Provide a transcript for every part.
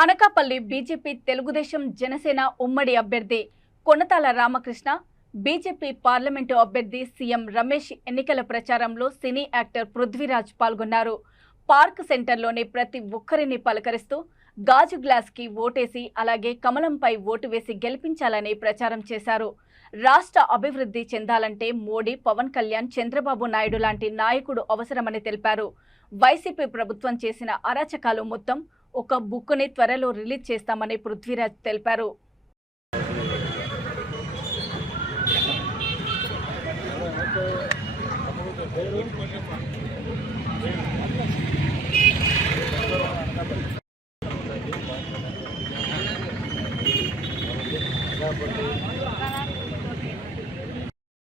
Anakapalli BJP Telugu Desam Janasena ఉమ్మడి అభ్యర్థి Konathala Ramakrishna BJP parliament అభ్యర్థి సీఎం రమేష్ ఎన్నికల ప్రచారంలో సినీ యాక్టర్ పృథ్వీరాజ్ పాల్గొన్నారు. పార్క్ సెంటర్లోని ప్రతి ఒక్కరిని పలకరిస్తూ గాజు గ్లాస్కి ఓటేసి అలాగే కమలంపై ఓటు వేసి గెలిపించాలని ప్రచారం చేశారు. రాష్ట్ర అభివృద్ధి చెందాలంటే మోడీ పవన్ కళ్యాణ్ చంద్రబాబు నాయుడు లాంటి నాయకుడు అవసరమని తెలిపారు. వైసీపీ ప్రభుత్వం చేసిన అరాచకాలు మొత్తం ఒక బుక్కుని త్వరలో రిలీజ్ చేస్తామని పృథ్వీరాజ్ తెలిపారు.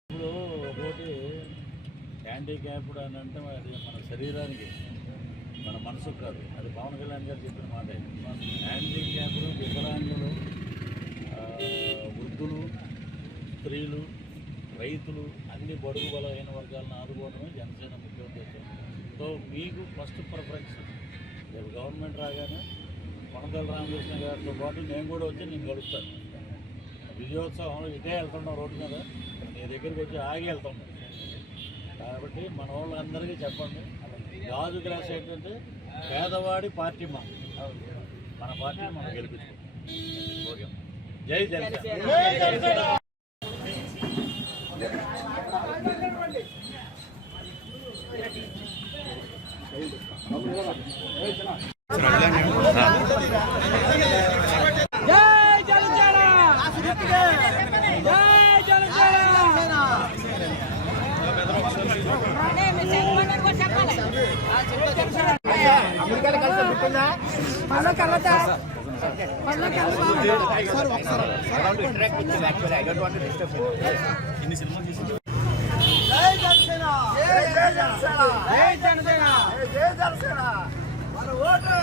ఇప్పుడు ఒకటి హ్యాండిక్యాప్డ్ అని అంటే అది మన శరీరానికి మన మనసుకు కాదు. అది పవన్ కళ్యాణ్ గారు చెప్పిన మాట. హ్యాండిక్యాప్డ్ వికలాంగులు వృద్ధులు స్త్రీలు రైతులు అన్ని బడుగు బలహీన వర్గాలను ఆదుకోవడమే జనసేన ముఖ్య ఉద్దేశం సో మీకు ఫస్ట్ ప్రిఫరెన్స్. రేపు గవర్నమెంట్ రాగానే కొనకల్ రామకృష్ణ గారితో పాటు నేను కూడా వచ్చి నేను కలుస్తాను. విజయోత్సవం ఇదే వెళ్తున్నాం రోడ్డు మీద. నీ దగ్గరికి వచ్చి ఆగి వెళ్తున్నాం కాబట్టి మన వాళ్ళందరికీ చెప్పండి. గాజు గ్లాస్ ఏంటంటే పేదవాడి పార్టీ మా. మన పార్టీ మనం గెలిపించుకుంటాం. ఓకే. జై జనసేన. జై జనసేన. మళ్ళా కలత మళ్ళా జై జనసేన. జై జనసేన. జై జనసేన. మన ఓటు.